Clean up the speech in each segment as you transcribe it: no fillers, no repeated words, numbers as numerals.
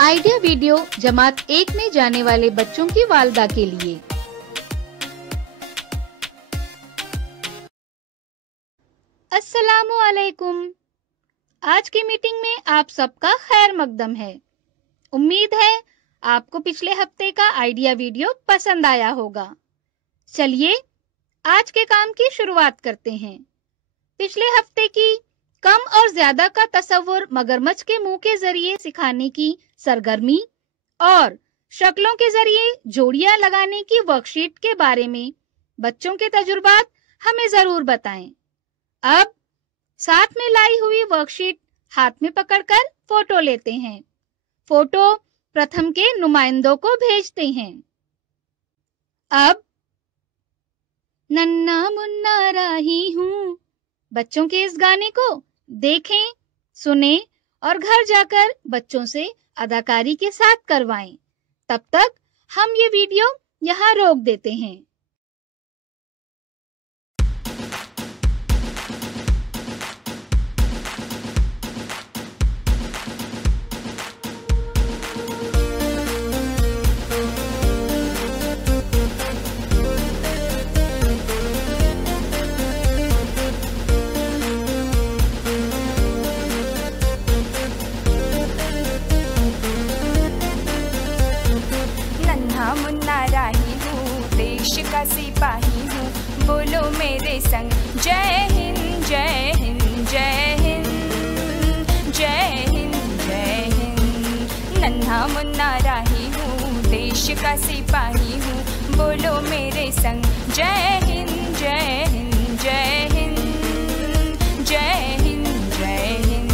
Idea video जमात 1 में जाने वाले बच्चों की वालदा के लिए। अस्सलामु अलैकुम। आज की मीटिंग में आप सबका खैर मकदम है। उम्मीद है आपको पिछले हफ्ते का आइडिया वीडियो पसंद आया होगा। चलिए आज के काम की शुरुआत करते हैं। पिछले हफ्ते की कम और ज्यादा का तसव्वुर मगरमच्छ के मुंह के जरिए सिखाने की सरगर्मी और शक्लों के जरिए जोड़ियां लगाने की वर्कशीट के बारे में बच्चों के तजुर्बात हमें जरूर बताएं। अब साथ में लाई हुई वर्कशीट हाथ में पकड़कर फोटो लेते हैं। फोटो प्रथम के नुमाइंदों को भेजते हैं। अब नन्ना मुन्ना राही हूँ बच्चों के इस गाने को देखें, सुने और घर जाकर बच्चों से अदाकारी के साथ करवाएं। तब तक हम ये वीडियो यहाँ रोक देते हैं। का सिपाही हूँ, बोलो मेरे संग जय हिंद जय हिंद जय हिंद जय हिंद जय हिंद। नन्हा मुन्ना राही हूँ, देश का सिपाही हूँ, बोलो मेरे संग जय हिंद जय हिंद जय हिंद जय हिंद जय हिंद।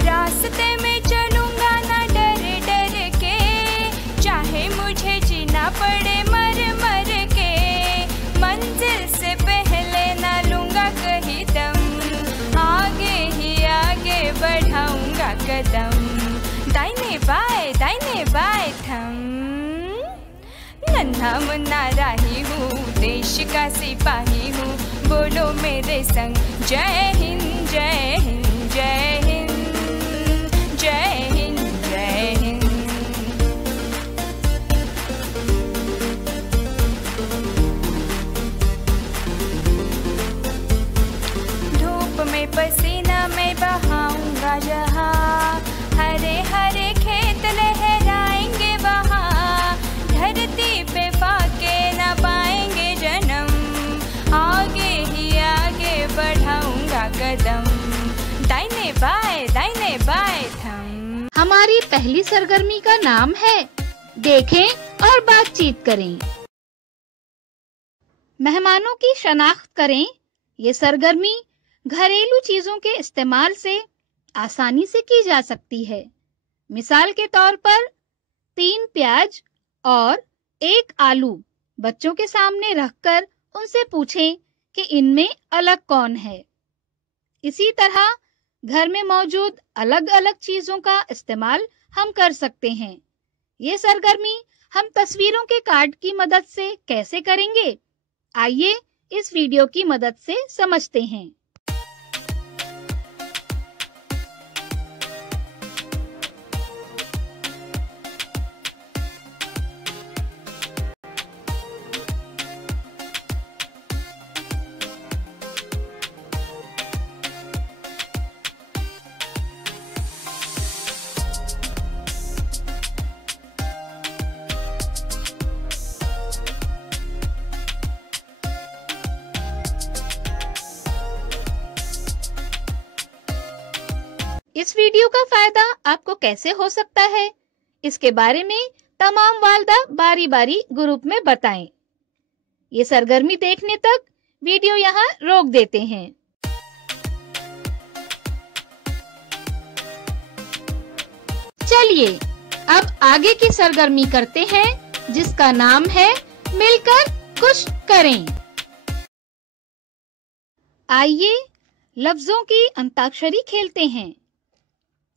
रास्ते में चलूंगा ना डर डर के, चाहे मुझे जीना पड़े मर मर के, मंजिल से पहले ना लूंगा कहीं दम, आगे ही आगे बढ़ाऊंगा कदम, दाहिने बाएं थम। नन्हा मुन्ना राही हूँ, देश का सिपाही हूँ, बोलो मेरे संग जय हिंद जय हिंद जय हिंद जय हिंद जय हिंद। धूप में पसीना मैं बहाऊंगा जहाँ, हरे हरे खेत लहराएंगे वहाँ, धरती पे फाके न पाएंगे जन्म, आगे ही आगे बढ़ाऊंगा कदम, दाहिने बाएं थम। हमारी पहली सरगर्मी का नाम है देखें और बातचीत करें। मेहमानों की शनाख्त करें। ये सरगर्मी घरेलू चीजों के इस्तेमाल से आसानी से की जा सकती है। मिसाल के तौर पर 3 प्याज और 1 आलू बच्चों के सामने रखकर उनसे पूछें कि इनमें अलग कौन है। इसी तरह घर में मौजूद अलग अलग चीजों का इस्तेमाल हम कर सकते हैं। ये सरगर्मी हम तस्वीरों के कार्ड की मदद से कैसे करेंगे, आइए इस वीडियो की मदद से समझते हैं। इस वीडियो का फायदा आपको कैसे हो सकता है, इसके बारे में तमाम वालदा बारी बारी ग्रुप में बताएं। ये सरगर्मी देखने तक वीडियो यहाँ रोक देते हैं। चलिए अब आगे की सरगर्मी करते हैं, जिसका नाम है मिलकर कुछ करें। आइए लफ्जों की अंताक्षरी खेलते हैं।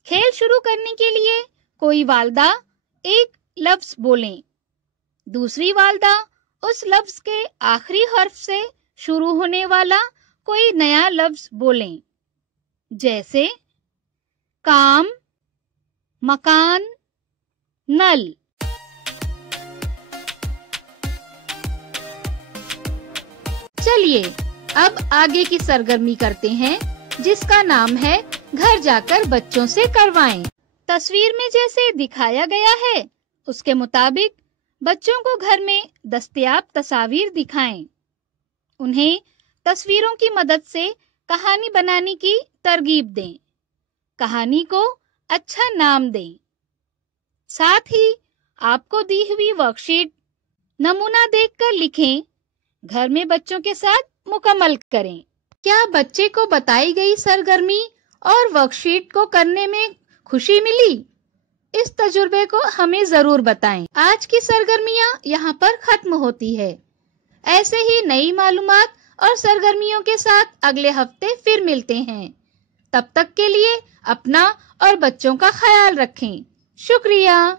खेल शुरू करने के लिए कोई वालदा एक लफ्ज बोलें। दूसरी वालदा उस लफ्ज के आखिरी हर्फ से शुरू होने वाला कोई नया लफ्ज बोलें, जैसे काम, मकान, नल। चलिए अब आगे की सरगर्मी करते हैं, जिसका नाम है घर जाकर बच्चों से करवाएं। तस्वीर में जैसे दिखाया गया है उसके मुताबिक बच्चों को घर में दस्तयाब तस्वीर दिखाएं। उन्हें तस्वीरों की मदद से कहानी बनाने की तरगीब दें। कहानी को अच्छा नाम दें। साथ ही आपको दी हुई वर्कशीट नमूना देखकर लिखें। घर में बच्चों के साथ मुकम्मल करें। क्या बच्चे को बताई गई सरगर्मी और वर्कशीट को करने में खुशी मिली? इस तजुर्बे को हमें जरूर बताएं। आज की सरगर्मियां यहाँ पर खत्म होती है। ऐसे ही नई मालूमात और सरगर्मियों के साथ अगले हफ्ते फिर मिलते हैं। तब तक के लिए अपना और बच्चों का ख्याल रखें। शुक्रिया।